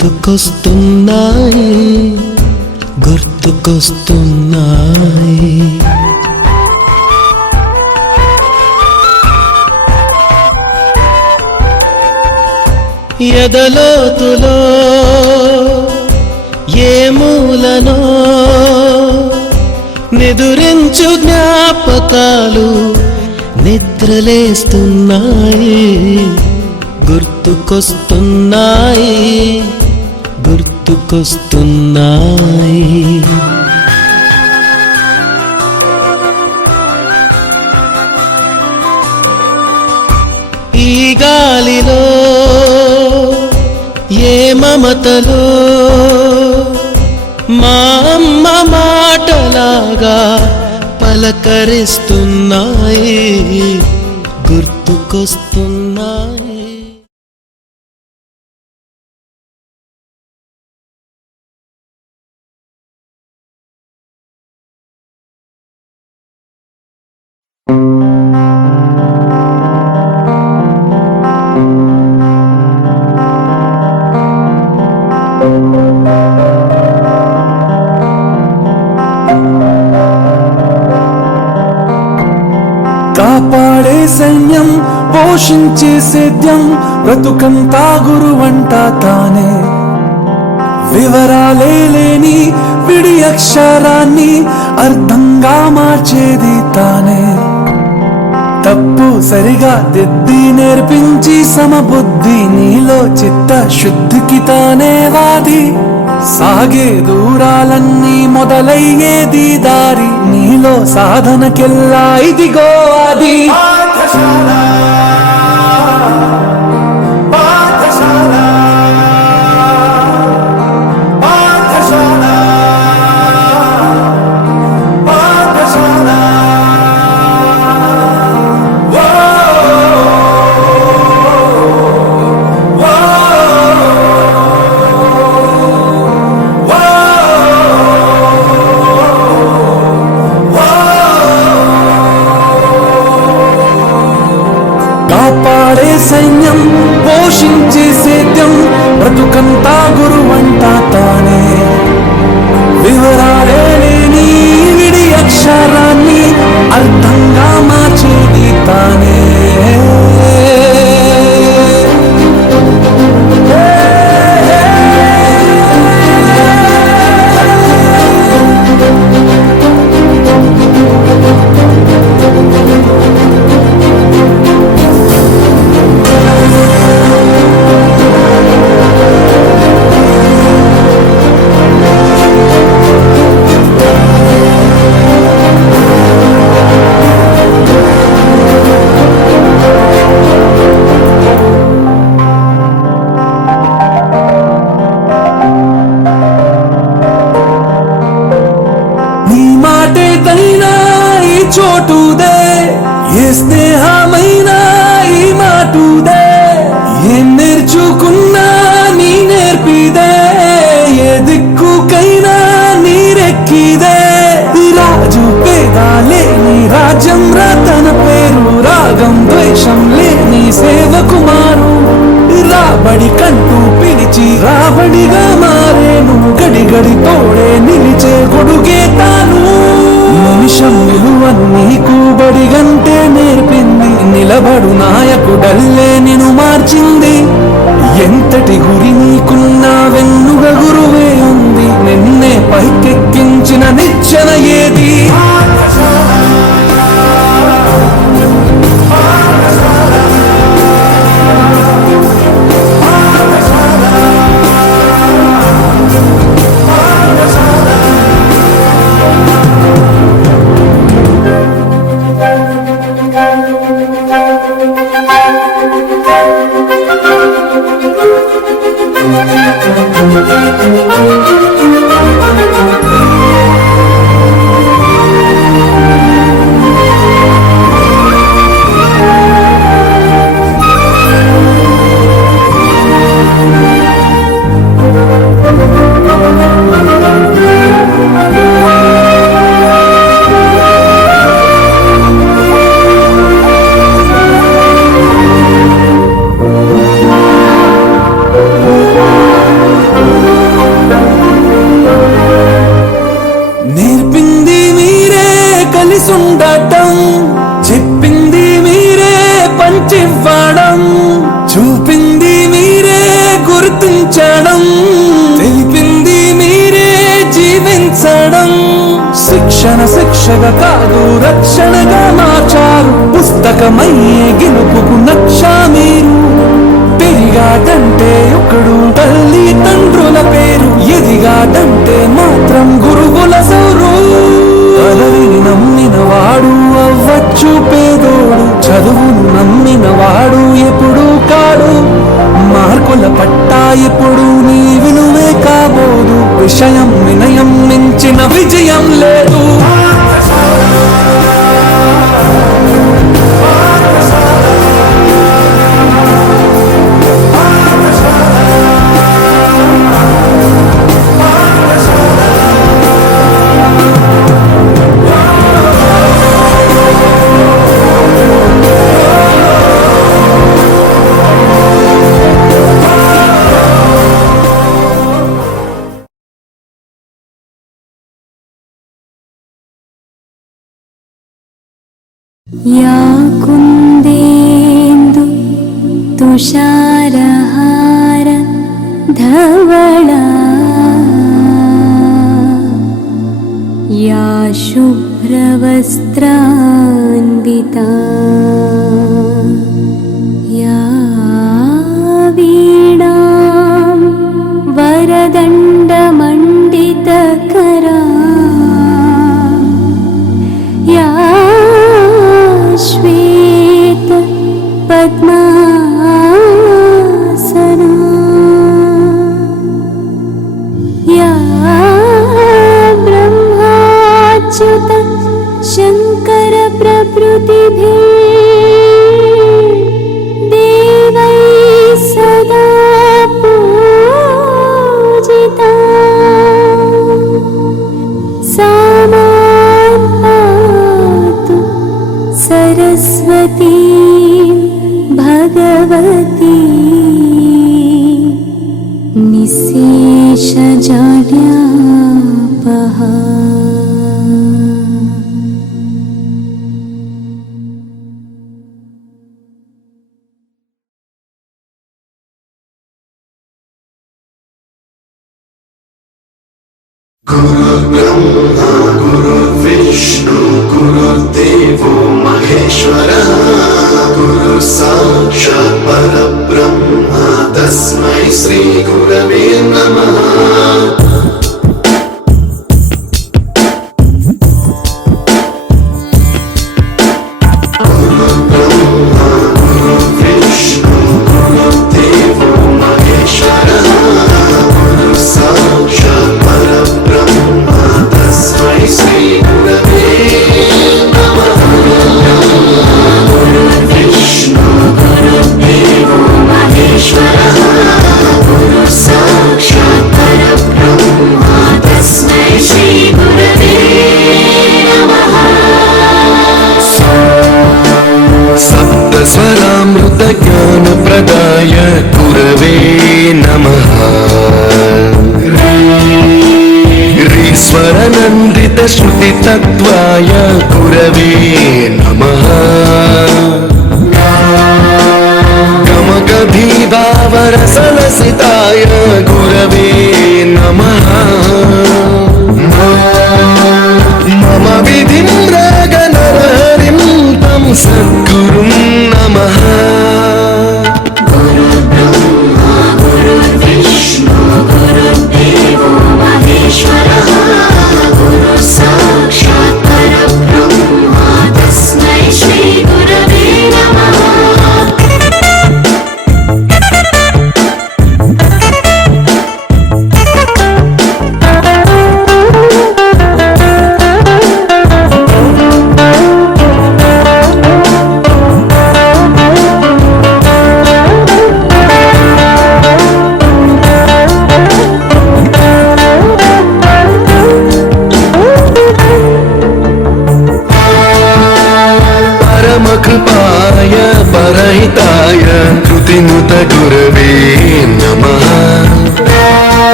గుర్తుకొస్తున్నాయి గుర్తుకొస్తున్నాయి. ఎదలోతులో ఏ మూలనో నిదురించు జ్ఞాపకాలు నిద్రలేస్తున్నాయి గుర్తుకొస్తున్నాయి గుర్తుకొస్తున్నాయి. ఈ గాలిలో ఏ మమతలో మా అమ్మ మాటలాగా పలకరిస్తున్నాయి గుర్తుకొస్తున్నాయి. కాపాడే సైన్యం పోషించే సేద్యం బ్రతుకంతా గురువంట తానే. వివరాలే లేని విడి అక్షరాన్ని అర్థంగా మార్చేది తానే. తప్పు సరిగా దిద్ది నేర్పించి సమబుద్ధి నీలో చిత్త శుద్ధికి తానే వాది. సాగే దూరాలన్నీ మొదలయ్యేది దారి నీలో సాధనకెల్లా ఇదిగో అది. కాపాడే సైన్యం పోషించే సేద్యం బ్రతుకంతా గురువంట తానే. వివరాలే లేని విడి అక్షరాన్ని అర్థంగా మార్చేది తానే. చోటుదే ఏ స్నేహమైనా ఈ మాటుదే. ఏం నేర్చుకున్నా నీ నేర్పిదే ఏ దిక్కుకైనా నీరెక్కిదే. రాజు పేదాలే నీ రాజ్యం రతన పేరు రాగం ద్వేషం లేని సేవకుమారు. రాబడి కంటూ పిలిచి రాబడిగా మారేను గడి గడి తోడే నిలిచే గొడుగే తాను. నిమిషం విలువను నీకు బడిగంటే నేర్పింది నిలబడు నాయకుడల్లే నిన్ను మార్చింది. ఎంతటి గురి నీకున్నా వెన్నుగ గురువే ఉంది నిన్నే పైకెక్కించిన నిచ్చెన ఏది. కలిసుండటం, చెప్పింది మీరే పంచివ్వడం, చూపింది మీరే గుర్తించడం, తెలిపింది మీరే జీవించడం. శిక్షగా కాదు రక్షణగా మార్చారు, పుస్తకమయ్యే గెలుపుకు నక్షా మీరు. పెరిగాడంటే ఒకడు తల్లి తండ్రుల పేరు, ఎదిగాడంటే మాత్రం గురువుల సౌరు. పదవిని నమ్మిన వాడు అవ్వచ్చు పేదోడు, చదువును నమ్మిన వాడు ఎప్పుడు కాడు. మార్కుల పట్టా ఎప్పుడు నీ విలువే కాబోదు, విషయం వినయం మించిన విజయం లేదు. या कुन्देन्दु तुषारहार धवला, या शुभ्रवस्त्रान्विता, या वीणां वरदण्डमण्डितकरा, या श्वेत पद्मासना, या ब्रह्माच्युत शङ्कर प्रभृतिभिः देवैः सदा पूजिता, सा मां पातु सरस्वती भगवती निःशेषजाड्यापहा। गुरुर्ब्रह्मा गुरुर्विष्णु गुरुर्देवो महेश्वरः, गुरुः साक्षात् परब्रह्म तस्मै श्री गुरवे नमः। स्वरामृत ज्ञान प्रदाय गुरवे नमः। ऋस्वरनन्दित श्रुति तत्त्वाय गुरवे नमः। गमगभीभावरसलसिताय गुरवे नमः। मम विधिं रागनरहरिं तं सद्गुरुं नमः। गुरुर्ब्रह्मा गुरुर्विष्णु गुरुर्देवो महेश्वरः, गुरुः साक्षात् परब्रह्म तस्मै श्री गुरवे नमः। कृपाय परहिताय कृतिनुत गुरवे नमः।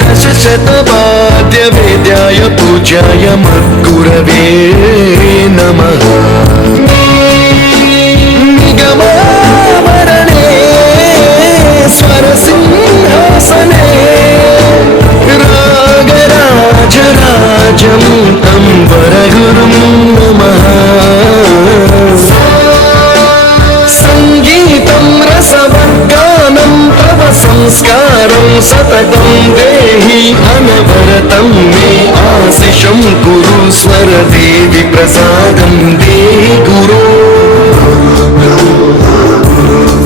दशशतवाद्य वेद्याय पूज्याय मद्गुरवे నమః నిగమావరణే స్వరసింహాసనే రాగరాజరాజం తం వరగురుం నమః సంగీతం రసవద్గానం తవ సంస్కారం సతతం దేహి అనవరతం మే ఆశిషం కురు స్వరదేవి ప్రసాదం దేహి గురు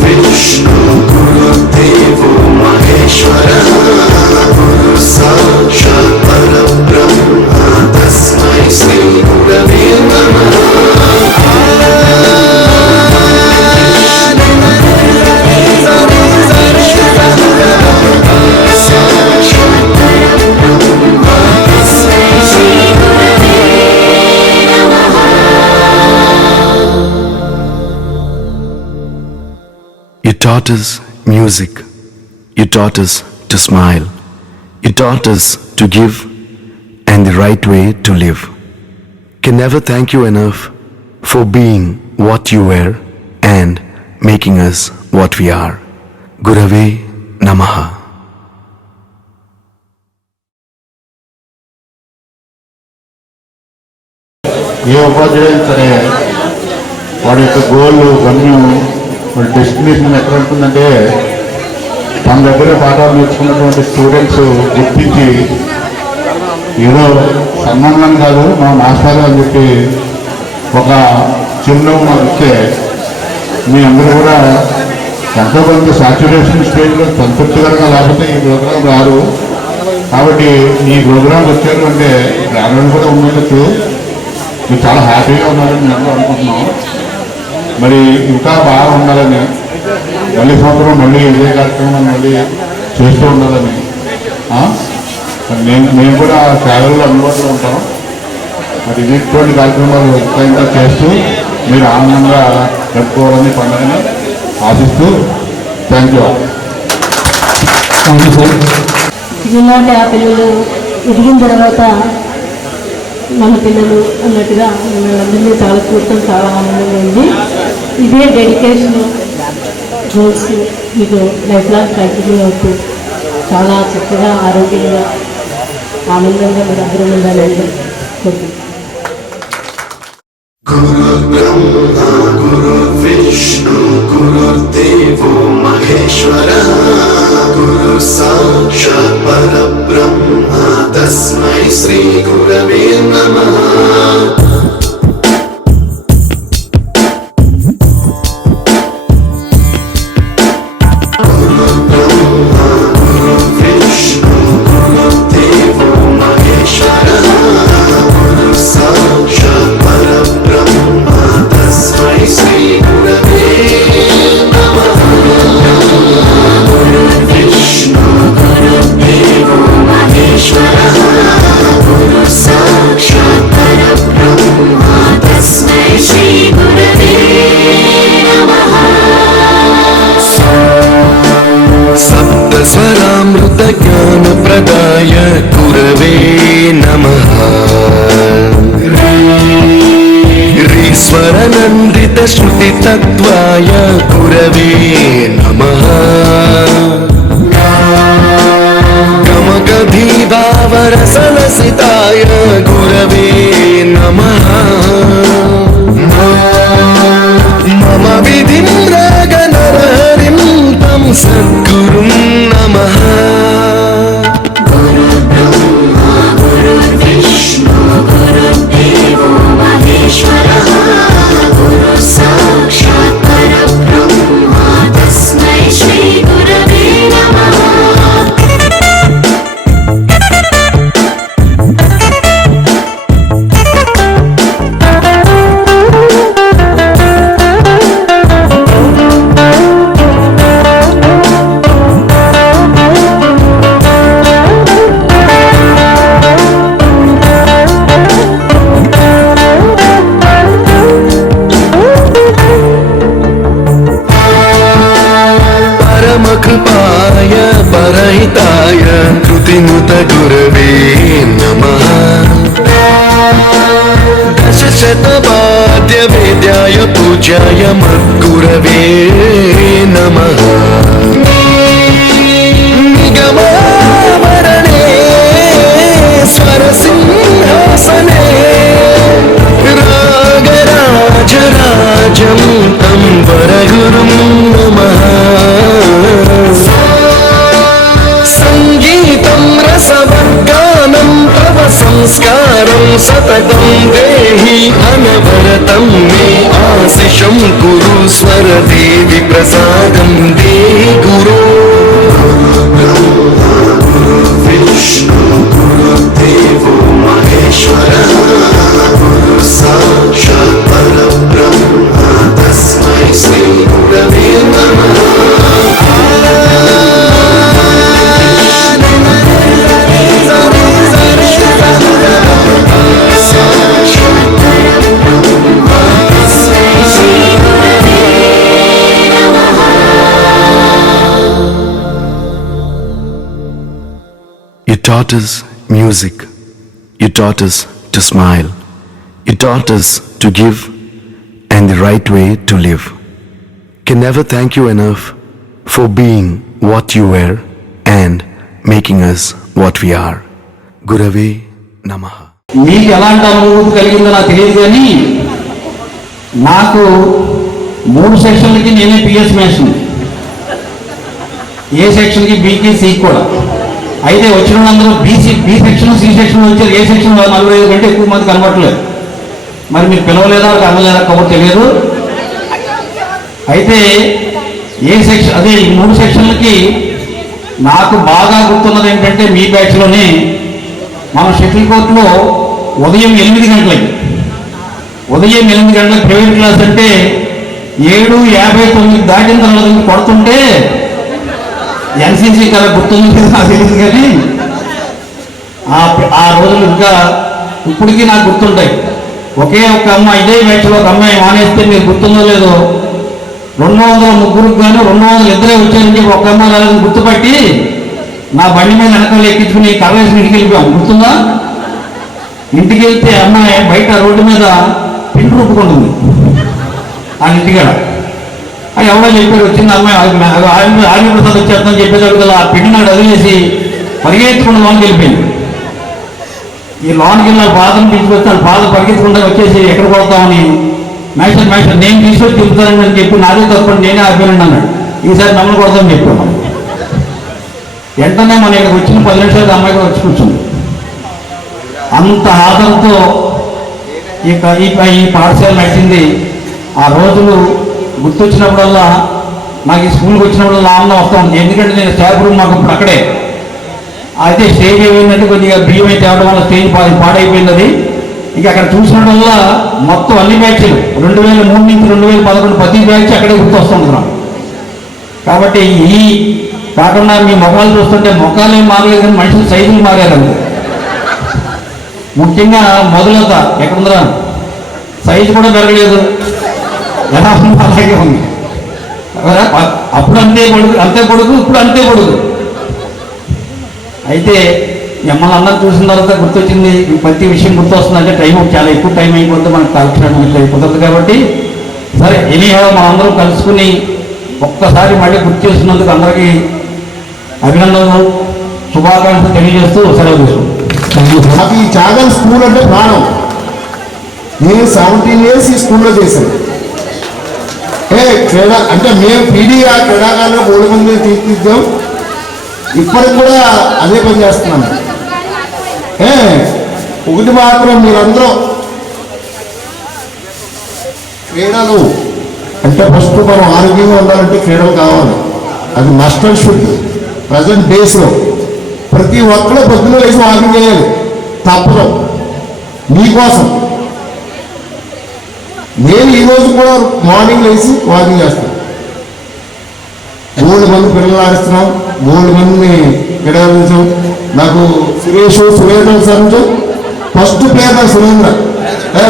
विष्णु गुरुदेवो महेश्वरः गुरु साक्षात् परब्रह्म तस्मै श्री गुरवे नमः You taught us music. You taught us to smile. You taught us to give and the right way to live. Can never thank you enough for being what you were and making us what we are. Gurave Namaha. ఏ ఉపాధ్యాయులు సరే వాడి యొక్క goal గమ్యం వాడి destination ఎక్కడ ఉంటుందంటే తన దగ్గర పాఠాలు నేర్చుకున్నటువంటి స్టూడెంట్స్ గుర్తించి ఏదో సన్మానం కాదు మా మాస్టర్ అని చెప్పి ఒక చిరునవ్వు మాకు ఇస్తే మీ అందరూ కూడా ఎంతో కొంత సాచ్యురేషన్ స్టేజ్లో సంతృప్తికరంగా లేకపోతే ఈ ప్రోగ్రాం రారు. కాబట్టి ఈ ప్రోగ్రాంకి వచ్చారు అంటే రావడం కూడా ఉండొచ్చు. మీరు చాలా హ్యాపీగా ఉన్నారని మేము అనుకుంటున్నాం. మరి ఇంకా బాగా ఉండాలని మళ్ళీ సంవత్సరం మళ్ళీ ఇదే కార్యక్రమం మళ్ళీ చేస్తూ ఉండాలని మేము కూడా సేవల్లో అందుబాటులో ఉంటాం. మరి ఇటువంటి కార్యక్రమాలు ఇంకా చేస్తూ మీరు ఆనందంగా జరుపుకోవాలని పండుగని ఆశిస్తూ థ్యాంక్ యూ. ఇలాంటి ఆ పిల్లలు ఎదిగిన తర్వాత మన పిల్లలు అన్నట్టుగా మిమ్మల్ని చాలా చూడటం చాలా ఆనందంగా ఉంది. ఇదే డెడికేషన్ గోల్స్ మీకు లైఫ్ లాంగ్ కంటిన్యూ అవుతూ చాలా చక్కగా ఆరోగ్యంగా ఆనందంగా మీరు అందరూ ఉండాలని కోరుకుంటున్నాను. गुरुर्ब्रह्मा गुरुर्विष्णु गुरुर्देवो महेश्वरः गुरु साक्षात् परब्रह्म तस्मै श्री गुरवे नमः ज्ञानप्रदाय गुरवे नमः ईश्वरनन्दितश्रुतितत्त्वाय गुरवे नमः गमगभीभावरसलसिताय गुरवे नमः मम विधिं रागनरहरिं तं सद्गुरुं नमः विष्णु गुरुदेवो महेश्वरः गुरु साक्षात् परब्रह्म तस्मै श्री गुरवे नमः कृपाय परहिताय कृतिनुत गुरवे नमः दश शतवाद्यवेद्याय पूज्याय मद्गुरवे नमः निगमावरणे स्वरसिंहासने रागराजराजं तं वरगुरुं नमः संगीतं रसवर्गानं तव संस्कारं सततं देहि अनवरतं मे आशिषं कुरु स्वरदेवि प्रसादं देहि गुरो विष्णु गुरुदेवो महेश्वरः गुरु साक्षात् परब्रह्म तस्मै श्री गुरवे नमः You taught us music. You taught us to smile. You taught us to give and the right way to live. Can never thank you enough for being what you were and making us what we are. Gurave Namaha. మీకు ఎలాంటి అనుభూతి కలిగిందో నాకు తెలియదు కానీ నాకు 3 సెక్షన్లకి నేనే PS మేషన్, ఏ సెక్షన్కి బీకి సి కూడా. అయితే వచ్చిన వాళ్ళందరూ బి సెక్షన్ సి సెక్షన్ వచ్చారు. ఏ సెక్షన్ 45 కంటే ఎక్కువ మంది కనబడలేదు. మరి మీరు పిలవలేదా కలవలేదా కబుర్ తెలియదు. అయితే ఏ సెక్షన్ అదే 3 సెక్షన్లకి నాకు బాగా గుర్తున్నది ఏంటంటే మీ బ్యాచ్లోనే మన షటిల్ కోర్టులో ఉదయం 8 గంటలకి ప్రైవేట్ క్లాస్ అంటే 7:59 దాటిన తర్వాత కొడుతుంటే ఎన్సీసీ కదా గుర్తుంది నాకు తెలియదు కానీ ఆ రోజులు ఇంకా ఇప్పటికీ నాకు గుర్తుంటాయి. ఒకే ఒక అమ్మాయి ఇదే బ్యాచ్లో ఒక అమ్మాయి మానేస్తే మీరు గుర్తుందో లేదో 200 ముగ్గురికి కానీ 200 ఇద్దరే వచ్చారని చెప్పి ఒక అమ్మాయి రాలేదని గుర్తుపట్టి నా బండి మీద వెనకాల ఎక్కించుకుని కర్రేసి ఇంటికి వెళ్ళిపోయాం. గుర్తుందా? ఇంటికి వెళ్తే అమ్మాయి బయట రోడ్డు మీద పిండి రూపుకుంటుంది ఆ ఇంటికాడ. అది ఎవరో చెప్పారు వచ్చింది అమ్మాయి ఆర్మీ ప్రసాద్ వచ్చేస్తుందని చెప్పేదాడు కదా. ఆ పిండి నాడు వదిలేసి పరిగెత్తుకుని లోన్కి వెళ్ళిపోయింది. ఈ లోన్కి వెళ్ళి బాధను తీసుకొచ్చి వాళ్ళ బాధ పరిగెత్తుకుంటా వచ్చేసి ఎక్కడ కొడతామని మేషన్ నేను తీసుకొచ్చి తిప్పుతానని చెప్పి నాదే తప్పని నేనే ఆగిపోయాను అన్నాడు. ఈసారి మమ్మల్ని కొడతామని చెప్పాను. వెంటనే మన ఇక్కడికి వచ్చిన 10 నిమిషాలకు అమ్మాయి కూడా వచ్చి కూర్చుంది. అంత ఆదరణతో ఈ పాఠశాల నడిచింది. ఆ రోజులు గుర్తొచ్చినప్పుడల్లా నాకు ఈ స్కూల్కి వచ్చినప్పుడల్లా ఆనందం వస్తూ ఉంటుంది. ఎందుకంటే నేను స్టాఫ్ రూమ్ మాకు ఇప్పుడు అక్కడే. అయితే స్టేజ్ ఏమైందంటే కొద్దిగా బియ్యం అయితే తేవడం వల్ల స్టేజ్ పాడైపోయింది. అది ఇక అక్కడ చూసినప్పుడల్లా మొత్తం అన్ని బ్యాచ్లు 2003 నుంచి 2011 ప్రతి బ్యాచ్ అక్కడే గుర్తొస్తుంటున్నాం. కాబట్టి ఈ కాకుండా మీ మొఖాలు చూస్తుంటే మొఖాలు ఏం మారలేదు కానీ మనుషులు సైజులు మారారండి. ముఖ్యంగా మొదలత ఎక్కడుందిరా సైజు కూడా పెరగలేదు, ఎలా ఉంది అలాగే ఉంది. అప్పుడు అంతే పొడుగు ఇప్పుడు అంతే పొడుగు. అయితే మిమ్మల్ని అందరూ చూసిన తర్వాత గుర్తొచ్చింది, ప్రతి విషయం గుర్తొస్తుందంటే టైం చాలా ఎక్కువ టైం అయిపోతే మనకు కాల్చడం అయిపోతుంది. కాబట్టి సరే ఎనీహో మనందరం కలుసుకుని ఒక్కసారి మళ్ళీ గుర్తు చేస్తున్నందుకు అందరికీ అభినందనలు శుభాకాంక్షలు తెలియజేస్తూ సెలవు తీసుకుంటాం. నాకు ఈ చాగల్ స్కూల్ అంటే ప్రాణం. నేను 17 years ఈ స్కూల్లో చేశాను. క్రీడా అంటే మేము పీడీగా క్రీడాకారులు 3 మంది తీర్చిద్దాం. ఇప్పటికి కూడా అదే పని చేస్తున్నాను. ఒకటి మాత్రం మీరందరూ క్రీడలు అంటే ఫస్ట్ మనం ఆరోగ్యంగా ఉండాలంటే క్రీడలు కావాలి. అది మస్ట్ అండ్ షుడ్. ప్రజెంట్ డేస్లో ప్రతి ఒక్కరూ పొద్దున లేచి వాకింగ్ చేయాలి, తప్పదు మీకోసం. నేను ఈరోజు కూడా మార్నింగ్ లేచి వాకింగ్ చేస్తాను. 3 మంది పిల్లలు ఆడిస్తున్నాం, 3 మందిని క్రీడాలు. నాకు సురేంద్ర సార్ నుంచి ఫస్ట్ ప్లేయర్ నాకు సురేంద్ర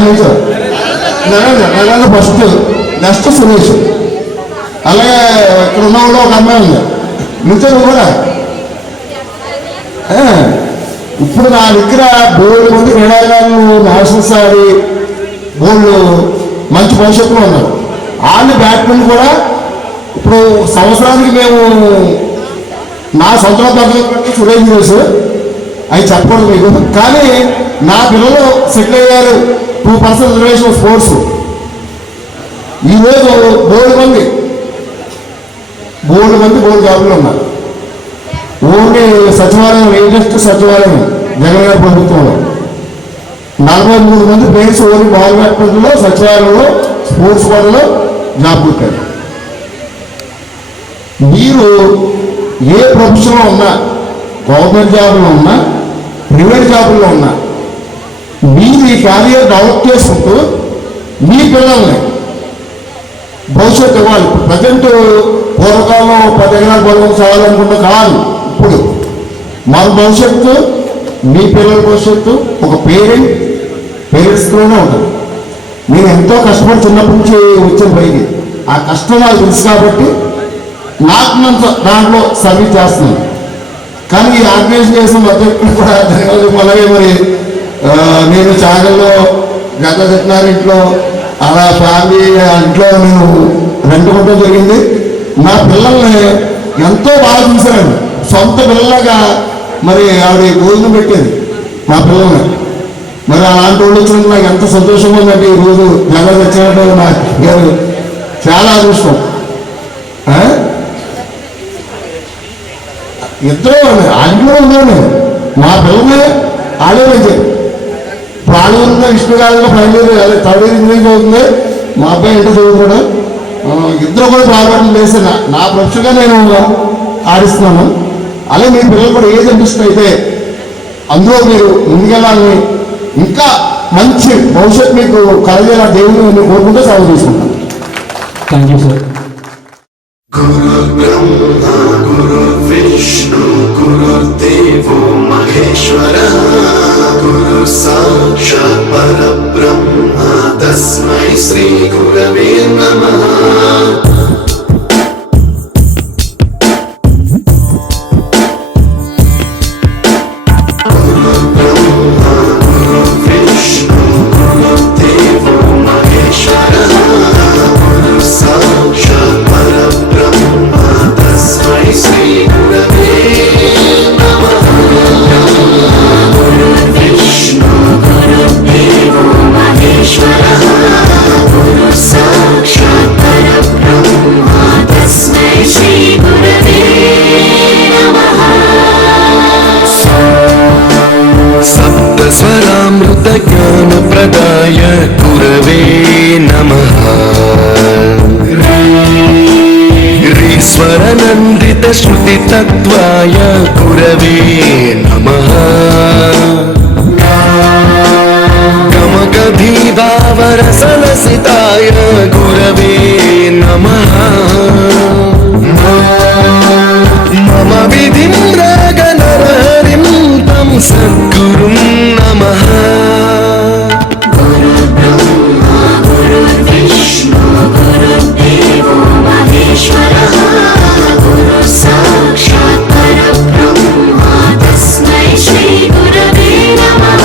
నుంచో ఫస్ట్, నెక్స్ట్ సురేష్. అలాగే ఇక్కడ ఉన్న వాళ్ళు ఒక అమ్మాయి ఉంది నుంచో కూడా. ఇప్పుడు నా దగ్గర 3 మంది క్రీడాకారులు నేషనల్స్ ఆడి మంచి భవిష్యత్తులో ఉన్నారు. వాళ్ళు బ్యాట్మెన్ కూడా ఇప్పుడు సంవత్సరానికి మేము నా సొంత పద్ధతి సురేష్ న్యూస్ అవి చెప్పకూడదు మీకు, కానీ నా పిల్లలు సెటిల్ అయ్యారు 2% రిజర్వేషన్ స్పోర్ట్స్. ఈరోజు బోర్డు మంది జాబులు ఉన్నారు. ఓన్లీ సచివాలయం, లేటెస్ట్ సచివాలయం జగన్ గారి ప్రభుత్వంలో 43 మంది పేరెంట్స్ ఓన్లీ బాల్ సచివాలయంలో స్పోర్ట్స్ కోటలో జాబ్ కొట్టారు. మీరు ఏ ప్రొఫెషన్లో ఉన్నా, గవర్నమెంట్ జాబులో ఉన్నా, ప్రైవేట్ జాబుల్లో ఉన్నా, మీరు ఈ క్యారియర్ డెవలప్ చేసుకుంటూ మీ పిల్లల్ని భవిష్యత్తు ఇవ్వాలి. ప్రజెంట్ పూర్వకాలం 10 ఎకరాల పొలం చదవాలనుకుంటే కాదు. ఇప్పుడు మన భవిష్యత్తు, మీ పిల్లల భవిష్యత్తు ఒక పేరెంట్స్లోనే ఉంటుంది. నేను ఎంతో కష్టపడి చిన్నప్పటి నుంచి వచ్చిన పైకి ఆ కష్టం నాకు తెలుసు కాబట్టి నాకు దాంట్లో సర్వీస్ చేస్తున్నాను. కానీ ఈ ఆర్గనైజేషన్ చేసిన అధ్యక్షుడు కూడా అలాగే మరి నేను చాగల్లో గత ఇంట్లో అలా ఫ్యామిలీ ఇంట్లో నేను రెంట్ కొట్టడం జరిగింది. నా పిల్లల్ని ఎంతో బాగా చూశానండి. సొంత పిల్లలుగా మరి ఆవిడ భోజనం పెట్టేది మా పిల్లల్ని. మరి అలాంటి వాళ్ళు వచ్చినప్పుడు నాకు ఎంత సంతోషంగా ఉందంటే ఈరోజు జగన్ వచ్చినట్టు నాకు చాలా అదృష్టం. ఇద్దరు ఆడిలో ఉన్నాను. మా పిల్లల్ని ఆడేవాళ్ళు. ఇప్పుడు ఆడేవాళ్ళ విష్ణుగారిలో final year, third year engineering అవుతుంది. మా అబ్బాయి ఇంటర్ చదువుతాడు. ఇద్దరు కూడా బాగా చేసిన నా ప్రొఫెషన్గా నేను ఆడిస్తున్నాను. అలాగే మీ పిల్లలు కూడా ఏది అనిపిస్తుంది అయితే అందులో మీరు ముందుకెళ్ళాలని, ఇంకా మంచి భవిష్యత్తు మీకు కలగేలా దేవుని కోరుకుంటే సేవ చేసుకుంటాను. Thank you sir. गुरु ब्रह्मा गुरु विष्णु गुरुर्देवो महेश्वरः गुरु साक्षात् परब्रह्म तस्मै श्री गुरवे नमः. ज्ञानप्रदाय गुरवे नमः. ईश्वरनन्दितश्रुतितत्त्वाय गुरवे नमः. गमगधीभावरसलसिताय गुरवे नमः. मम विधिं रागनरहरिं तं सद्गुरुं नमः. गुरुर्देवो महेश्वरः गुरु साक्षात् परब्रह्म तस्मै श्री गुरवे नमः.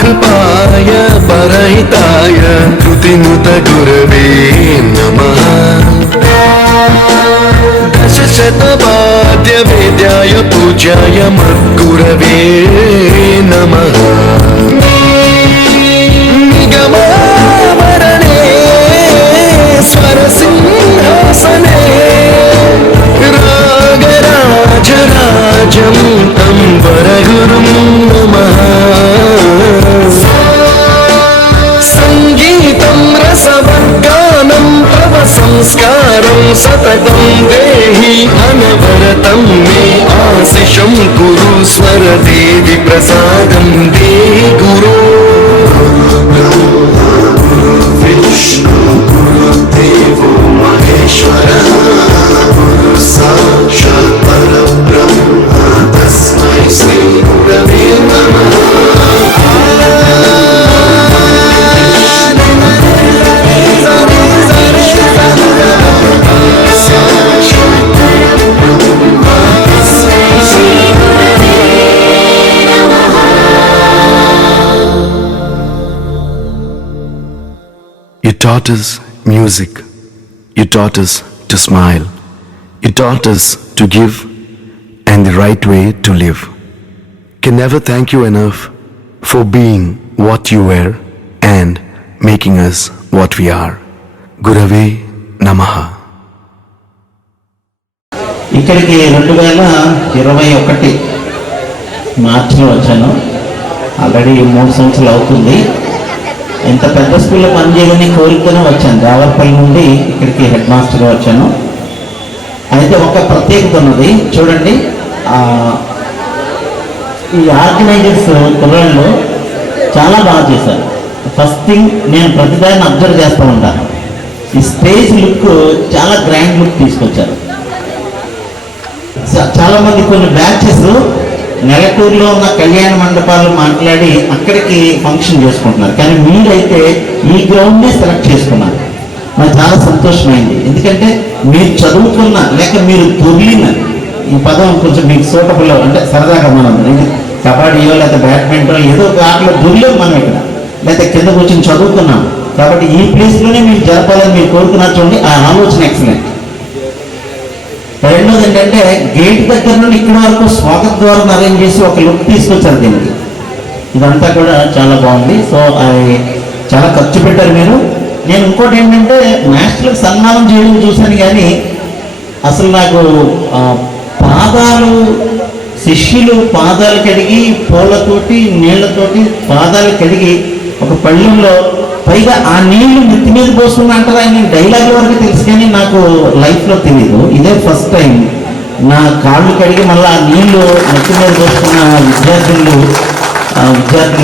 कृपाय परहिताय कृतिनुत गुरवे नमः. दशशतवाद्यवेद्याय पूज्याय मद्गुरवे नमः. निगमावरणे स्वरसिंहासने रागराजराजं तं वरगुरुं नमः. संगीतं रसवर्गानं तव संस्कारं सततं देहि अनवरतं मे आशिषं कुरु स्वरदेवि प्रसादं देहि गुरो. गुरु ब्रह्मा गुरु विष्णु गुरुर्देवो महेश्वरः taught us music. You taught us to smile. You taught us to give and the right way to live. Can never thank you enough for being what you were and making us what we are. Gurave Namaha. ఇక్కడికి 2021 మార్చిలో వచ్చాను. Already 3 సంవత్సరాలు అవుతుంది. ఇంత పెద్ద స్కూల్లో పనిచేయాలని కోరికనే వచ్చాను. దేవరపల్లి నుండి ఇక్కడికి హెడ్ మాస్టర్గా వచ్చాను. అయితే ఒక ప్రత్యేకత ఉన్నది చూడండి. ఈ ఆర్గనైజర్స్ కుర్రాళ్ళు చాలా బాగా చేశారు. ఫస్ట్ థింగ్ నేను ప్రతిదాన్ని అబ్జర్వ్ చేస్తూ ఉంటాను. ఈ స్టేజ్ లుక్ చాలా గ్రాండ్ లుక్ తీసుకొచ్చారు. చాలా మంది కొన్ని బ్యాచెస్ నెలటూరులో ఉన్న కళ్యాణ మండపాలు మాట్లాడి అక్కడికి ఫంక్షన్ చేసుకుంటున్నారు. కానీ మీరైతే ఈ గ్రౌండ్నే సెలెక్ట్ చేసుకున్నారు. నాకు చాలా సంతోషమైంది. ఎందుకంటే మీరు చదువుకున్న లేక మీరు దొర్లిన ఈ పదం కొంచెం మీకు సూటబుల్ అంటే సరదాగా మనం కబడ్డీయో లేకపోతే బ్యాడ్మింటన్ ఏదో ఒక ఆటలో దొర్లేం మనం ఇక్కడ, లేకపోతే కింద కూర్చొని చదువుకున్నాం. కాబట్టి ఈ ప్లేస్లోనే మీరు జరపాలని మీరు కోరుకున్నారు. చూడండి, ఆ ఆలోచన ఎక్సలెంట్. రెండోది ఏంటంటే గేట్ దగ్గర నుండి ఇక్కడ వరకు స్వాగత ద్వారం అరేంజ్ చేసి ఒక లుక్ తీసుకొచ్చారు దీనికి. ఇదంతా కూడా చాలా బాగుంది. సో అది చాలా ఖర్చు పెట్టారు మీరు. నేను ఇంకోటి ఏంటంటే మాస్టర్లకు సన్మానం చేయడం చూశాను, కానీ అసలు నాకు పాదాలు శిష్యులు పాదాలు కడిగి పూలతోటి నీళ్లతోటి పాదాలు కడిగి ఒక పళ్ళెంలో పైగా ఆ నీళ్లు నెత్తి మీద పోసుకున్నా అంటారా? ఆయన డైలాగ్ వరకు తెలుసు, కానీ నాకు లైఫ్లో తెలియదు. ఇదే ఫస్ట్ టైం నా కాళ్ళు కడిగి మళ్ళీ ఆ నీళ్లు నెత్తి మీద పోసుకున్న విద్యార్థులు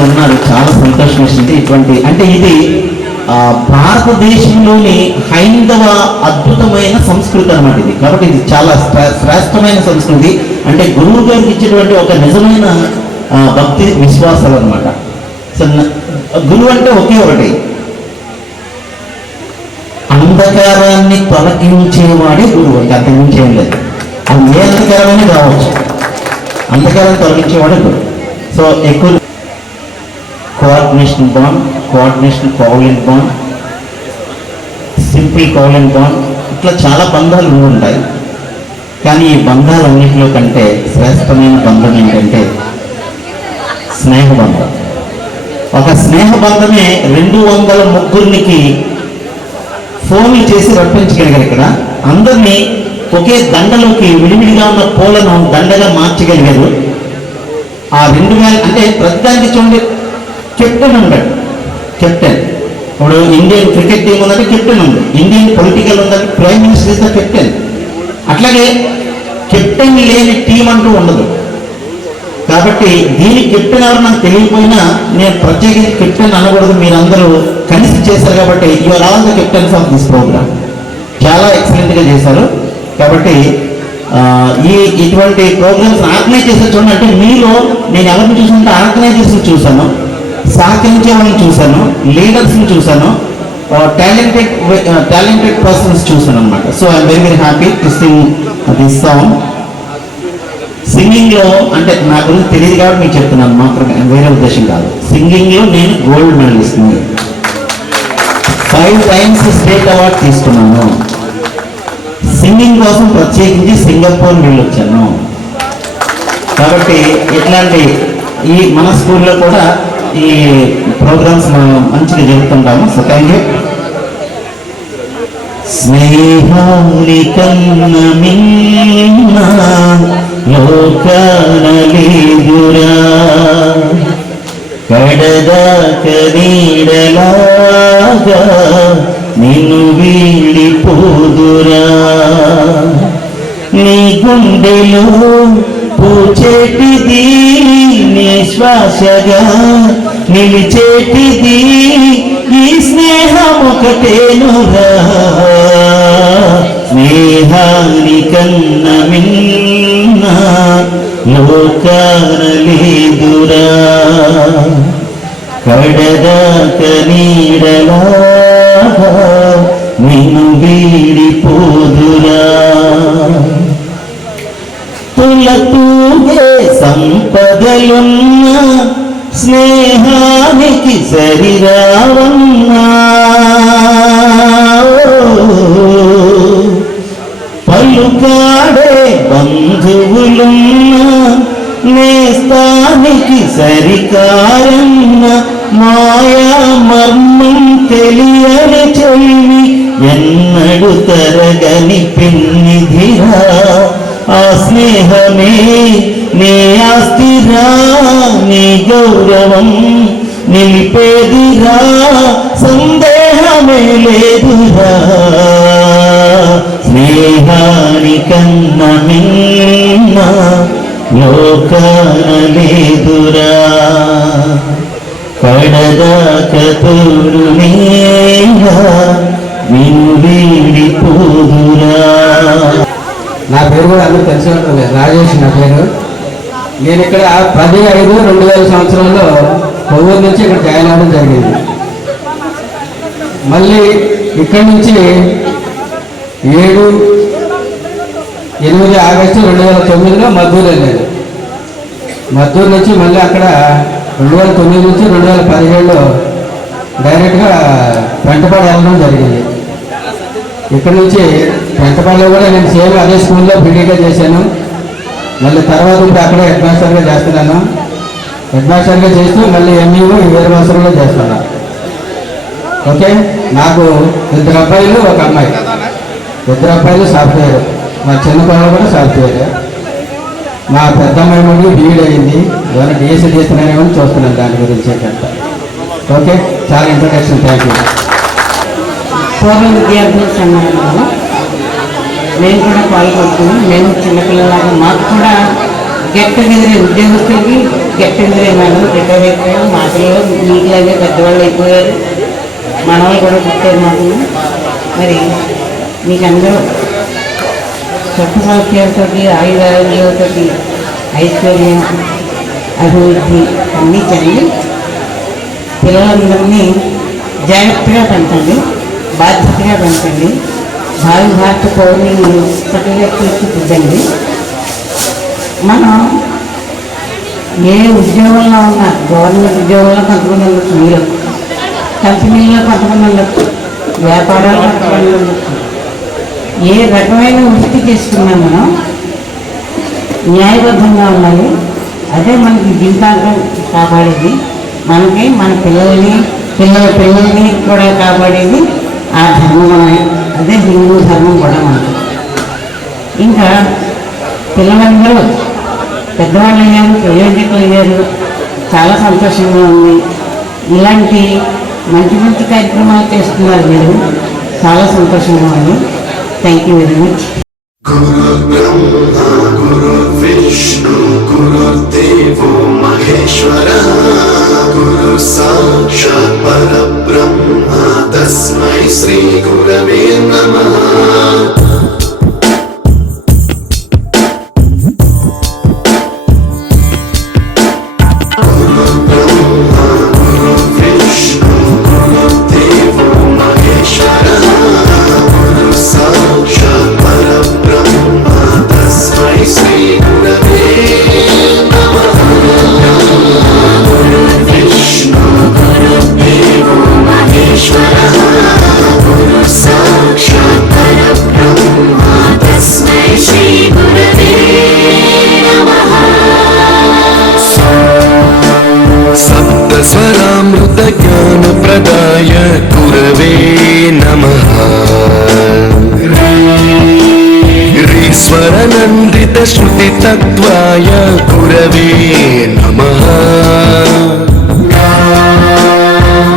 ఉన్నారు. చాలా సంతోషం వేసింది. ఇటువంటి అంటే ఇది భారతదేశంలోని హైందవ అద్భుతమైన సంస్కృతి అన్నమాట ఇది. కాబట్టి ఇది చాలా శ్రేష్టమైన సంస్కృతి. అంటే గురువు గారికి ఇచ్చేటువంటి ఒక నిజమైన భక్తి విశ్వాసాలు అనమాట. సో గురువు అంటే ఒకే ఒకటి, అంధకారాన్ని తొలగించేవాడే గురువు. అంటే అంతకుమించి ఏం లేదు. అది ఏ అంధకారమైనా కావచ్చు, అంధకారాన్ని తొలగించేవాడే గురువు. సో ఎక్కువ coordination bond, coordination covalent bond, simple covalent bond, ఇట్లా చాలా బంధాలు ఉంటాయి. కానీ ఈ బంధాలన్నింటిలో కంటే శ్రేష్టమైన బంధం ఏంటంటే స్నేహబంధం. ఒక స్నేహబంధమే 200 ముగ్గురికి ఫోన్లు చేసి రప్పించగలిగారు. ఇక్కడ అందరినీ ఒకే దండలోకి విడివిడిగా ఉన్న పూలను దండగా మార్చగలిగారు. ఆ 2000 అంటే ప్రతిదానికి చూడండి కెప్టెన్ ఉంటాడు. కెప్టెన్ ఇప్పుడు ఇండియన్ క్రికెట్ టీం ఉందంటే కెప్టెన్ ఉంది, ఇండియన్ పొలిటికల్ ఉందంటే prime minister is the captain. అట్లాగే కెప్టెన్ లేని టీం అంటూ ఉండదు. కాబట్టి దీనికి కెప్టెన్ ఎవరు నాకు తెలియకపోయినా నేను ప్రత్యేకించి కెప్టెన్ అనకూడదు. మీరందరూ కలిసి చేశారు కాబట్టి you are all the captains of this programme. చాలా ఎక్సలెంట్గా చేశారు. కాబట్టి ఇటువంటి ప్రోగ్రామ్స్ ఆర్గనైజ్ చేశారు చూడండి. అంటే మీలో నేను ఎవరిని చూసానంటే ఆర్గనైజర్స్ని చూశాను, సహకరించే వాళ్ళని చూశాను, లీడర్స్ని చూశాను, టాలెంటెడ్ పర్సన్స్ చూశాను అనమాట. So I'm very very happy to sing this song. సింగింగ్లో అంటే నా గురించి తెలియదు కాబట్టి మీకు చెప్తున్నాను మాత్రమే, వేరే ఉద్దేశం కాదు. సింగింగ్లో నేను గోల్డ్ మెడలిస్ట్ని, 5 times స్టేట్ అవార్డ్ తీసుకున్నాను. సింగింగ్ కోసం ప్రత్యేకించి సింగపూర్ వెళ్ళొచ్చాను. కాబట్టి ఇట్లాంటి ఈ మన స్కూల్లో కూడా ఈ ప్రోగ్రామ్స్ మనం మంచిగా జరుపుతుంటాము. So thank you. స్నేహాని కన్న మిన్న లోకాన లేదురా, కడదాక నీడలాగా నిన్ను వీడిపోదురా, నీ గుండెలో పూచేటిది నీ శ్వాసగా నిలిచేటిది ఈ స్నేహం ఒకటేనురా, స్నేహాని కన్న మిన్న లోకాన లేదురా, కడదాక నీడలాగా నిన్ను వీడిపోదురా, తులతూగే సంపదలున్న స్నేహానికి సరిరావన్నా పలుకాడే బంధువులున్నా నేస్తానికి సరికారన్న మాయా మర్మం తెలియని చెల్లి ఎన్నడు తరగని పిన్నిధిరా ఆ స్నేహమే నీ ఆస్తిరా నీ గౌరవం నిలిపేదిరా సందేహమే లేదురా స్నేహానికన్న మిన్న లోకాన లేదురా పడదాక తోడు నీరా నిన్ను వీడిపోదురా. నా పేరు కూడా అందరూ తెలిసి ఉంటుంది, రాజేష్ నా పేరు. నేను ఇక్కడ 10/5/2000 కొవ్వూరు నుంచి ఇక్కడ జాయిన్ అవ్వడం జరిగింది. మళ్ళీ ఇక్కడి నుంచి 7/8 ఆగస్టు 2009 మద్దూరు వెళ్ళాను. మద్దూరు నుంచి మళ్ళీ అక్కడ 2009 నుంచి 2017 డైరెక్ట్గా పెంటపాడు వెళ్ళడం జరిగింది. ఇక్కడ నుంచి పెంటపాడులో కూడా నేను సేమ్ అదే స్కూల్లో బీడీగా చేశాను. మళ్ళీ తర్వాత ఇప్పుడు అక్కడే హెడ్ మాస్టర్గా చేస్తున్నాను. హెడ్ మాస్టర్గా చేస్తూ మళ్ళీ ఎంఈఓ 7 సంవత్సరంలో చేస్తున్నాను. ఓకే, నాకు 2 అబ్బాయిలు 1 అమ్మాయి. 2 అబ్బాయిలు సాఫ్ట్వేర్, మా చిన్న పిల్లలు కూడా సాఫ్ట్వేర్. మా పెద్ద అమ్మాయి నుండి బీఈడ్ అయింది, ఏమైనా డిఎస్సీ చేస్తున్నానేమో చూస్తున్నాను దాని గురించి ఏంటంటే. ఓకే, చాలా ఇంట్రడక్షన్. Thank you. పూర్వ విద్యార్థుల సమావేశంలో మేము కూడా పాల్గొంటున్నాం. మేము చిన్నపిల్లలాగా మాకు కూడా గెట్ టుగెదర్, ఉద్యోగస్తులకి గెట్ టుగెదర్ అయినాను. రిటైర్ అయిపోయాం. మా పిల్లలు మీకులాగే పెద్దవాళ్ళు అయిపోయారు. మనవాళ్ళు కూడా పుట్టారు మాకు. మరి మీకు అందరూ సుఖ సౌఖ్యాలతో ఆయురారోగ్యాలతో ఐశ్వర్యం అభివృద్ధి అన్నీ చెంది పిల్లలందరినీ జాగ్రత్తగా పెంచండి, బాధ్యతగా పెంచండి. భావి భారత పౌరుని చక్కగా తీర్చిదిద్దండి. మనం ఏ ఉద్యోగంలో ఉన్నా, గవర్నమెంట్ ఉద్యోగంలో కొంతమంది ఉండొచ్చు, మీరు కంపెనీల్లో కొంతమంది ఉండొచ్చు, వ్యాపారాల్లో కొంతమంది ఉండొచ్చు. ఏ రకమైన వృత్తి చేసుకున్నా మనం న్యాయబద్ధంగా ఉండాలి. అదే మనకి జీవితాంతం కాపాడేది. మనకి మన పిల్లల్ని కూడా కాపాడేది ఆ ధర్మమే. అదే హిందూ ధర్మం కూడా మనకి. ఇంకా పిల్లలందరూ పెద్దవాళ్ళు అయ్యారు, ప్రయోజకులు అయ్యారు. చాలా సంతోషంగా ఉంది. ఇలాంటి మంచి మంచి కార్యక్రమాలు చేస్తున్నారు మీరు, చాలా సంతోషంగా ఉంది. Thank you very much. గురు బ్రహ్మ గురు విష్ణు గురుదేవో మహేశ్వర గురు సాక్షాత్ పరబ్రహ్మ తస్మై శ్రీ గురవే నమః. ज्ञानप्रदाय गुरवे नमः. ईश्वरनन्दितश्रुतितत्त्वाय गुरवे नमः.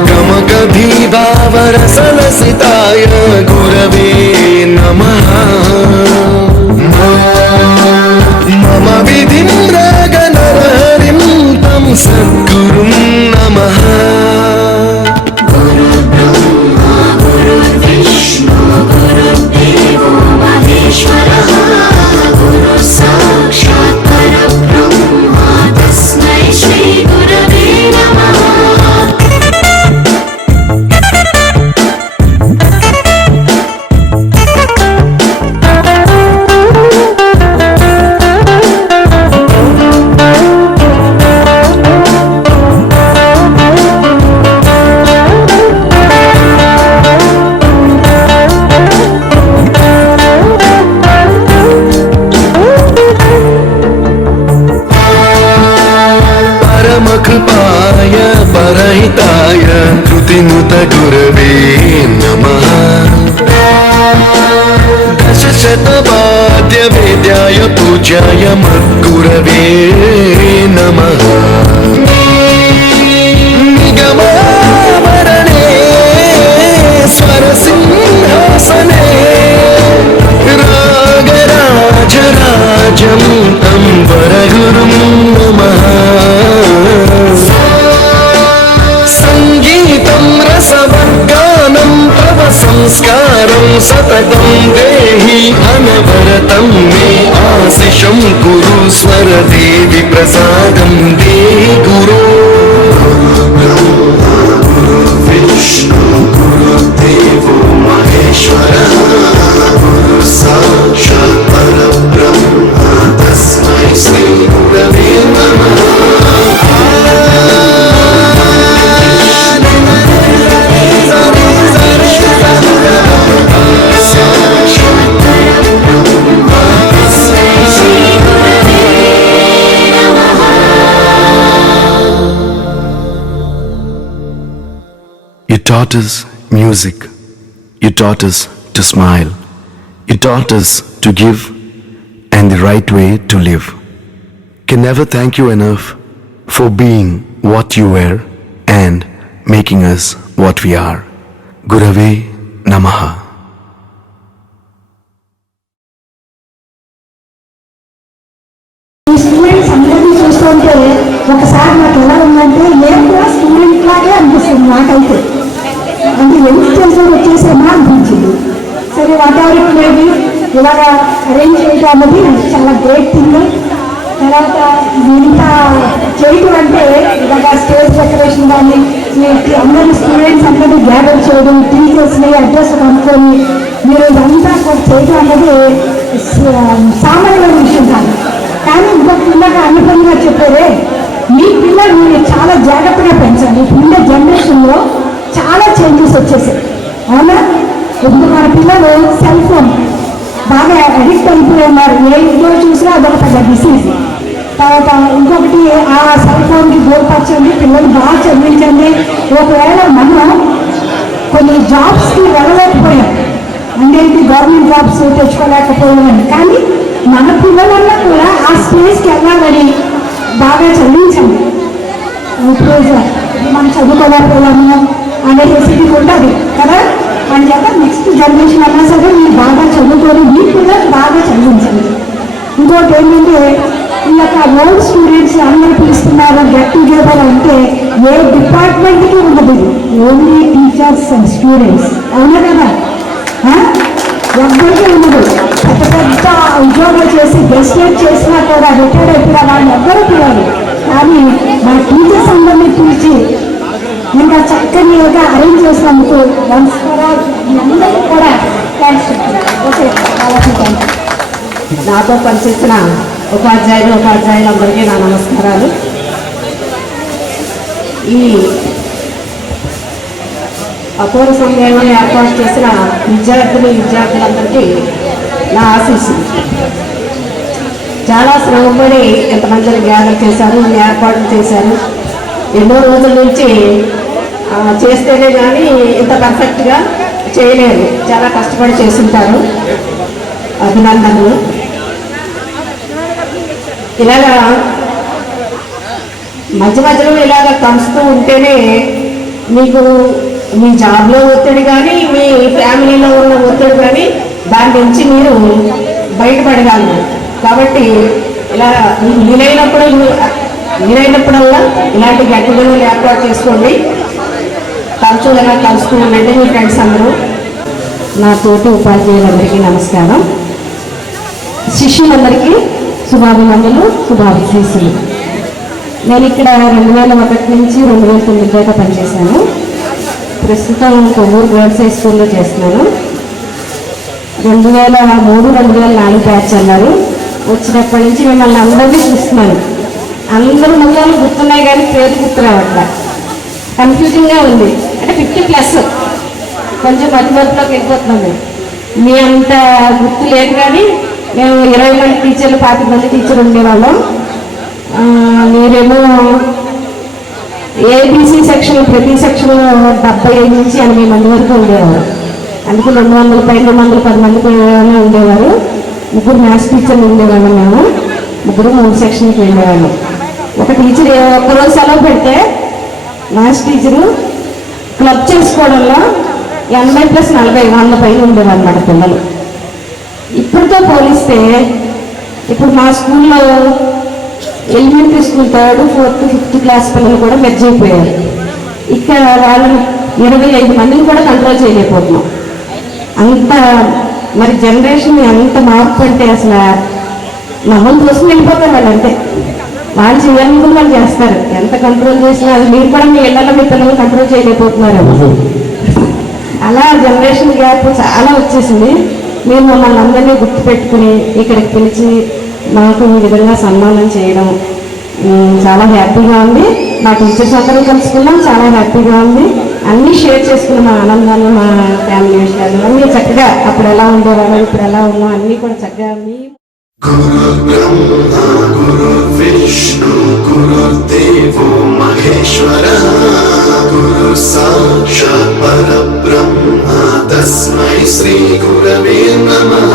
गमगभीभावरसलसिताय गुरवे नमः. मम विधिं रागनरहरिं तं सद्गुरुं नमः. शतवाद्य वेद्याय पूज्याय मद्गुरवे नमः निगमावरणे स्वरसिंहासने रागराजराजं तं वरगुरुं नमः संगीतं रसवर्गानं तव संस्कारं सततं देहि अनवरतं मे आशिषं कुरु स्वरदेवि प्रसादं देहि गुरो विष्णु गुरुदेवो महेश्वरः गुरु साक्षात् परब्रह्म तस्मै श्री गुरवे नमः You taught us music. You taught us to smile. You taught us to give and the right way to live. Can never thank you enough for being what you were and making us what we are. Gurave Namaha. Students అందరినీ చూస్తుంటే ఒకసారి నాకు ఎలా ఉందంటే నేను కూడా student లాగే అనిపిస్తుంది నాకైతే. అంటే యంగ్స్టర్స్ వచ్చేసేమా అనిపించింది. సరే వాతావరణం లేదు ఇలాగ అరేంజ్ చేయడం అన్నది చాలా గ్రేట్ థింగ్. తర్వాత ఇంత చేయడం అంటే ఇలాగ స్టేజ్ డెకరేషన్ కానీ అందరూ స్టూడెంట్స్ అందరూ గ్యాదర్ చేయడం, టీచర్స్ని అడ్రస్ కనుక్కొని మీరు ఇదంతా చేయడం అన్నది సామాన్యమైన విషయం కాదు. కానీ ఇంకొక పిల్లగా అనుభవంగా చెప్పేదే మీ పిల్లలు మీరు చాలా జాగ్రత్తగా పెంచాలి. ఇప్పుడున్న జనరేషన్లో చాలా చేంజెస్ వచ్చేసాయి అవునా. ఇప్పుడు మన పిల్లలు సెల్ ఫోన్ బాగా అడిక్ట్ అయిపోయి ఉన్నారు. ఏ ఇంట్లో చూసినా అదొక పెద్ద డిసీజ్. తర్వాత ఇంకొకటి ఆ సెల్ ఫోన్కి దూరపరచండి, పిల్లలు బాగా చదివించండి. ఒకవేళ మనం కొన్ని జాబ్స్కి వెళ్ళలేకపోయాం అంటే గవర్నమెంట్ జాబ్స్ తెచ్చుకోలేకపోయామని, కానీ మన పిల్లలన్నా కూడా ఆ స్టేజ్కి వెళ్ళాలని బాగా చదివించండి. ఇప్పుడు మనం చదువుకోలేకపోయాము అనే రెసిపీ ఉంటుంది కదా. అని చేత నెక్స్ట్ జనరేషన్ అన్నా సరే మీరు బాగా చదువుకొని మీ పిల్లలు బాగా చదివించండి. ఇంకోటి ఏంటంటే ఈ యొక్క ఓల్డ్ స్టూడెంట్స్ అందరూ పిలుస్తున్నారు గెట్ టుగెదర్ అంటే ఏ డిపార్ట్మెంట్కి ఉండదు, ఓన్లీ టీచర్స్ అండ్ స్టూడెంట్స్ అవునా కదా. ఎవ్వరికీ ఉండదు. పెద్ద పెద్ద ఉద్యోగాలు చేసి గెస్టేట్ చేసినా కూడా రిటైర్డ్ అయిపోయిన వాళ్ళు ఎవ్వరూ పిల్లలు. కానీ మా టీచర్స్ అందరినీ పిలిచి ఇంకా చక్కనిగా అరేంజ్ చేసినందుకు అందరికీ కూడా థ్యాంక్స్ చెప్తున్నాను. ఓకే, నాతో పనిచేసిన ఉపాధ్యాయులందరికీ నా నమస్కారాలు. ఈ అపూర్వ సమయంలో ఏర్పాటు చేసిన విద్యార్థులందరికీ నా ఆశీస్సులు. చాలా శ్రమపడి ఎంతమందిని గ్యాదర్ చేశారు, ఏర్పాట్లు చేశారు. ఎన్నో రోజుల నుంచి చేస్తేనే కానీ ఇంత పర్ఫెక్ట్గా చేయలేరు. చాలా కష్టపడి చేస్తుంటారు. అభినందనలు. ఇలాగా మధ్య మధ్యలో ఇలాగ కలుస్తూ ఉంటేనే మీకు మీ జాబ్లో ఒత్తిడి కానీ మీ ఫ్యామిలీలో ఉన్న ఒత్తిడి కానీ దాని నుంచి మీరు బయటపడగలరు. కాబట్టి ఇలా వీలైనప్పుడల్లా ఇలాంటి గట్టులను ఏర్పాటు చేసుకోండి. తరచూ ఇలా కలుస్తూ ఉండండి మీ ఫ్రెండ్స్ అందరూ. నా తోటి ఉపాధ్యాయులందరికీ నమస్కారం. శిష్యులందరికీ శుభాభినందనలు, శుభాశీస్సులు. నేను ఇక్కడ 2001 నుంచి 2009 దాకా పనిచేశాను. ప్రస్తుతం కొవ్వూరు గర్ల్స్ హై స్కూల్లో చేస్తున్నాను. 2003-2004 బ్యాచ్ అన్నారు. వచ్చినప్పటి నుంచి మిమ్మల్ని అందరినీ చూస్తున్నాను. అందరూ ముగ్గురు గుర్తున్నాయి కానీ పేరు గుర్తురావట్ల. కన్ఫ్యూజింగ్గా ఉంది. అంటే 50+ కొంచెం మధ్యమధ్యలోకి వెళ్ళిపోతున్నాము. మీ అంత గుర్తు లేదు కానీ మేము 20 మంది టీచర్లు 25 మంది టీచర్లు ఉండేవాళ్ళం. మీరేమో ఏబీసీ సెక్షన్ ప్రతి సెక్షన్లో 75 నుంచి 80 మంది వరకు ఉండేవారు. అందుకే 210 మంది పిల్లలు ఉండేవారు. 3 మ్యాథ్స్ టీచర్లు ఉండేవాళ్ళం మేము. 3 సెక్షన్కి వెళ్ళేవాళ్ళం. ఒక టీచర్ ఒక్కరోజు సెలవు పెడితే మ్యాథ్స్ టీచరు క్లబ్ చేసుకోవడంలో 80+40 100 పైన ఉండేవారు అన్నమాట పిల్లలు. ఇప్పటితో పోలిస్తే ఇప్పుడు మా స్కూల్లో elementary school 3rd, 4th, 5th class పిల్లలు కూడా మెర్జ్ అయిపోయారు. ఇక్కడ వాళ్ళని 25 మందిని కూడా కంట్రోల్ చేయలేకపోతున్నాం. అంత మరి జనరేషన్ ఎంత మార్పు అంటే అసలు నవ్వులు చూసుకుని వెళ్ళిపోతారు వాళ్ళు. అంతే వాళ్ళు చేయాలనుకుని వాళ్ళు చేస్తారు. ఎంత కంట్రోల్ చేసినా అది మీరు కూడా మీ ఇళ్లలో మీ పిల్లలు కంట్రోల్ చేయలేకపోతున్నారు. అలా జనరేషన్ గ్యాప్ చాలా వచ్చేసింది. మీరు మమ్మల్ని అందరినీ గుర్తుపెట్టుకుని ఇక్కడికి పిలిచి మాకు ఈ విధంగా సన్మానం చేయడం చాలా హ్యాపీగా ఉంది. మా టీచర్స్ అందరూ కలుసుకున్నాం, చాలా హ్యాపీగా ఉంది. అన్నీ షేర్ చేసుకున్న మా ఆనందాన్ని, మా ఫ్యామిలీ విషయాలు అన్నీ చక్కగా అప్పుడు ఎలా ఉండేవాళ్ళం, ఇప్పుడు ఎలా ఉన్నాం అన్నీ కూడా చక్కగా మీ గురు బ్రహ్మ గురు విష్ణు గురుదేవో మహేశ్వర గురు సాక్షాత్ పరబ్రహ్మ తస్మై శ్రీ గురవే నమః.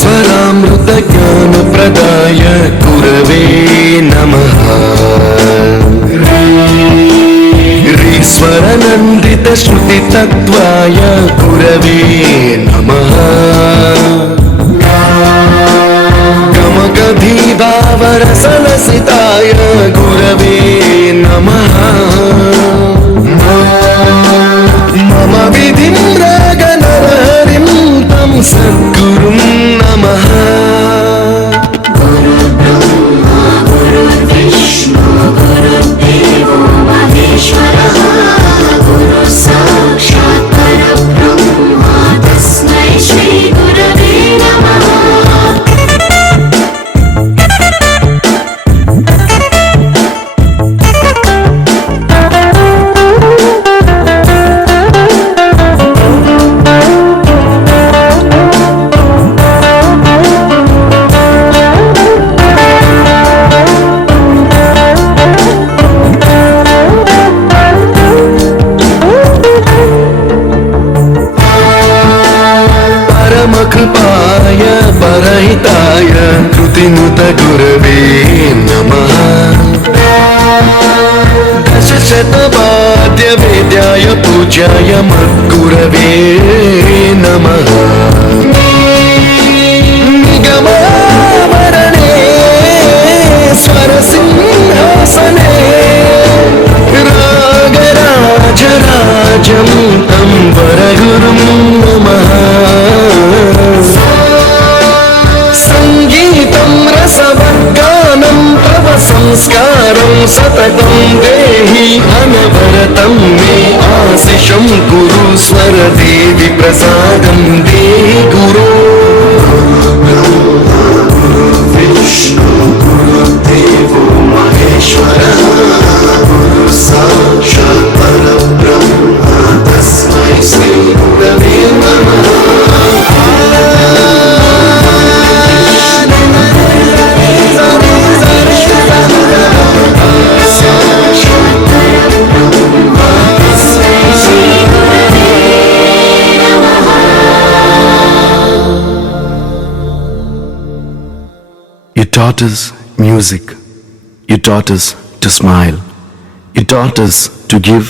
స్వరామృత జ్ఞాన ప్రదాయ గురవే నమః. శ్రీస్వరనందిత శృతి తత్వాయ గురవే నమః. గమగధీభావరసలసితాయ గురవే నమః. మమ విధిం రాగనరహరిం తం సద్గురుం నమః. గురు బ్రహ్మ గురు విష్ణు గురుదేవో మహేశ్వరః గురు సాక్షాత్ పరబ్రహ్మ తస్మై శ్రీ గురవే నమః. కృపాయ పరహితాయ కృతినుత గురవే నమః. దశశతవాద్య వేద్యాయ పూజ్యాయ మద్గురవే నమః. నిగమావరణే స్వరసింహాసనే రాగరాజరాజం తం వరగురుం నమః. సంగీతం రసవర్గానం తవ సంస్కారం సతతం దేహి అనవరతం మే ఆశిషం గురు స్వరదేవి ప్రసాదం దేహి గురు. గురు విష్ణు గురుదేవో మహేశ్వర గురు సాక్షాత్ పరబ్రహ్మ తస్మై శ్రీ గురవే నమః. You taught us music. You taught us to smile. You taught us to give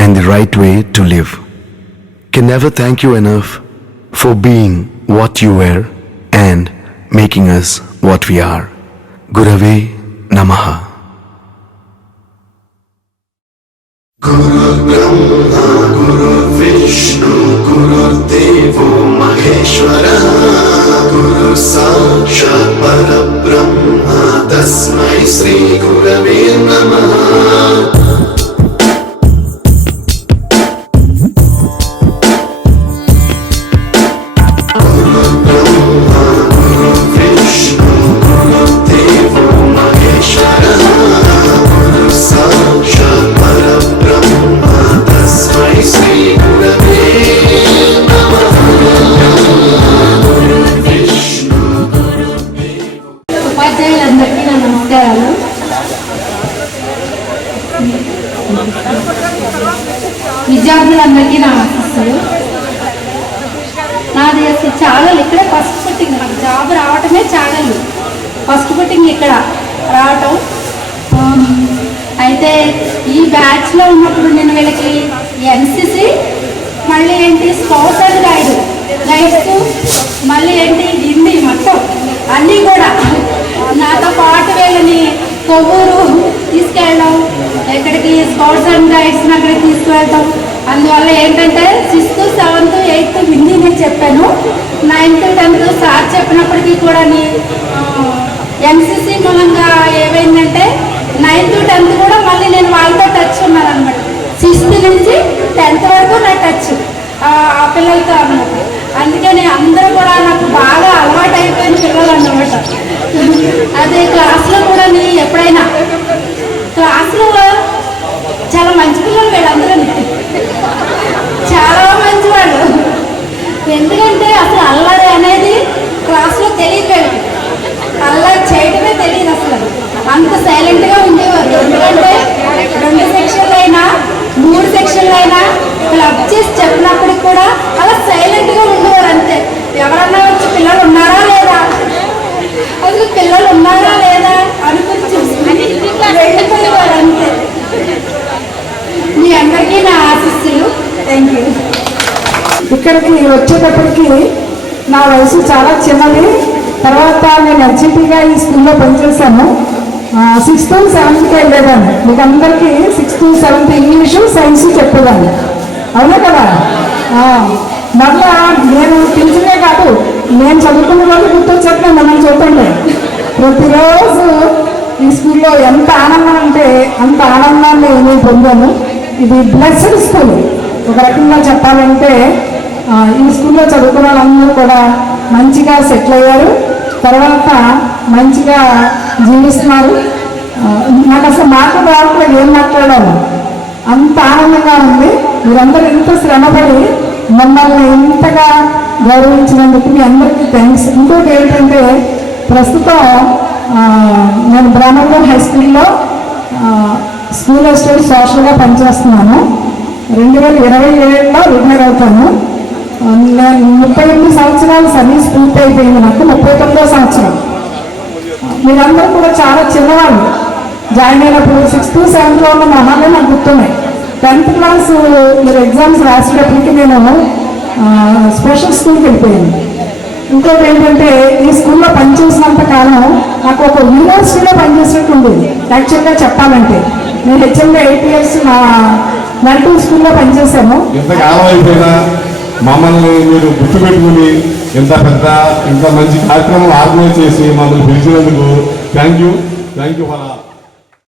and the right way to live. Can never thank you enough for being what you were and making us what we are. Gurave Namaha. Guru Brahma Guru Vishnu Vishnu गुरुर्देवो महेश्वरः गुरु साक्षात् परब्रह्म तस्मै श्री गुरवे नमः ఉపాధ్యాయులందరికీ నా నమస్కారాలు. విద్యార్థులందరికీ నా ఆశీస్సులు. నాది అసలు ఛానల్ ఇక్కడ ఫస్ట్ పుట్టింగ్, నాకు జాబ్ రావటమే ఛానల్ ఫస్ట్ పుట్టింగ్ ఇక్కడ రావటం. అయితే ఈ బ్యాచ్లో ఉన్నప్పుడు నేను వీళ్ళకి ఎన్సిసి, మళ్ళీ ఏంటి స్కౌట్స్ అండ్ గైడ్స్, మళ్ళీ ఏంటి హిందీ, మొత్తం అన్నీ కూడా నాతో పాటు వీళ్ళని కొవ్వూరు తీసుకెళ్ళడం, ఎక్కడికి స్కౌట్స్ అండ్ గైడ్స్ అక్కడికి తీసుకువెళ్ళడం. అందువల్ల ఏంటంటే 6th, 7th, 8th హిందీ నేను చెప్పాను. 9th, 10th సార్ చెప్పినప్పటికీ కూడా ఎన్సిసి మూలంగా ఏమైందంటే 9th, 10th కూడా మళ్ళీ నేను వాళ్ళతో టచ్ ఉన్నాను అనమాట. 6th నుంచి 10th వరకు నా టచ్ ఆ పిల్లలతో అన్నమాట. అందుకని అందరూ కూడా నాకు బాగా అలవాటు అయిపోయిన పిల్లలు అన్నమాట. అదే క్లాస్లో కూడా ఎప్పుడైనా క్లాస్లో చాలా మంచి పిల్లలు వీళ్ళందరూ, చాలా మంచి వాళ్ళు. ఎందుకంటే అసలు అల్లరి అనేది క్లాస్లో తెలియదు, వీళ్ళకి అల్లరి చేయడమే తెలియదు అసలు. అంత సైలెంట్గా ఉండేవారు. ఎందుకంటే 2 సెక్షన్లు అయినా 3 సెక్షన్లు అయినా క్లబ్ చేసి చెప్పినప్పటికి కూడా అలా సైలెంట్గా ఉండేవారు అంతే. ఎవరన్నా వచ్చి పిల్లలు ఉన్నారా లేదా, అసలు పిల్లలు ఉన్నారా లేదా అనుకుని చూసుకుని వెళ్ళిపోయేవారు అంతే. మీ అందరికీ నా ఆశీస్సులు. Thank you. ఇక్కడికి వచ్చేటప్పటికి నా వయసు చాలా చిన్నది. తర్వాత నేను హెచ్ఈటీగా ఈ స్కూల్లో పనిచేశాను. 6th, 7th వెళ్ళేదాన్ని. మీకు అందరికీ 6th, 7th ఇంగ్లీషు, సైన్స్ చెప్పేదాన్ని, అవునా కదా. మళ్ళా నేను తెలిసిందే కాదు, నేను చదువుకున్న రోజు గుర్తొచ్చేస్తున్నాను మనం చూడండి. ప్రతిరోజు ఈ స్కూల్లో ఎంత ఆనందం అంటే అంత ఆనందాన్ని నేను పొందాను. ఇది బ్లెస్డ్ స్కూల్. ఒక రకంగా చెప్పాలంటే ఈ స్కూల్లో చదువుకున్న వాళ్ళందరూ కూడా మంచిగా సెటిల్ అయ్యారు, తర్వాత మంచిగా జీవిస్తున్నారు. నాకు అసలు మాటలు రావట్లేదు, ఏం మాట్లాడాలి, అంత ఆనందంగా ఉంది. మీరందరూ ఎంత శ్రమపడి మమ్మల్ని ఇంతగా గౌరవించినందుకు మీ అందరికీ థ్యాంక్స్. ఇంకోటి ఏంటంటే ప్రస్తుతం నేను బ్రాహ్మణ్ హై స్కూల్లో స్కూల్ అసిస్టెంట్ సోషల్గా పనిచేస్తున్నాను. 2027లో రిటైర్ అవుతాను. నేను 38 సంవత్సరాలు సర్వీస్ పూర్తి అయిపోయింది. నాకు 39వ సంవత్సరం. మీరందరూ కూడా చాలా చిన్నవాళ్ళు. జాయిన్ అయినప్పుడు 6th, 7th ఉన్న మొహాలే నాకు గుర్తున్నాయి. 10th క్లాస్ మీరు ఎగ్జామ్స్ రాసేటప్పటికి నేను స్పెషల్ స్కూల్కి వెళ్ళిపోయాను. ఇంకోటి ఏంటంటే ఈ స్కూల్లో పనిచేసినంత కాలం నాకు ఒక యూనివర్సిటీలో పనిచేసినట్టు ఉండేది. యాక్చువల్గా చెప్పాలంటే నేను హెచ్ఎంలో 8 years నా నల్టూర్ స్కూల్లో పనిచేశాను. ఇంతకాలం అయిపోయినా మమ్మల్ని మీరు గుర్తుపెట్టుకుని ఇంత మంచి కార్యక్రమం ఆర్గనైజ్ చేసి మమ్మల్ని పిలిచినందుకు థ్యాంక్ యూ ఫర్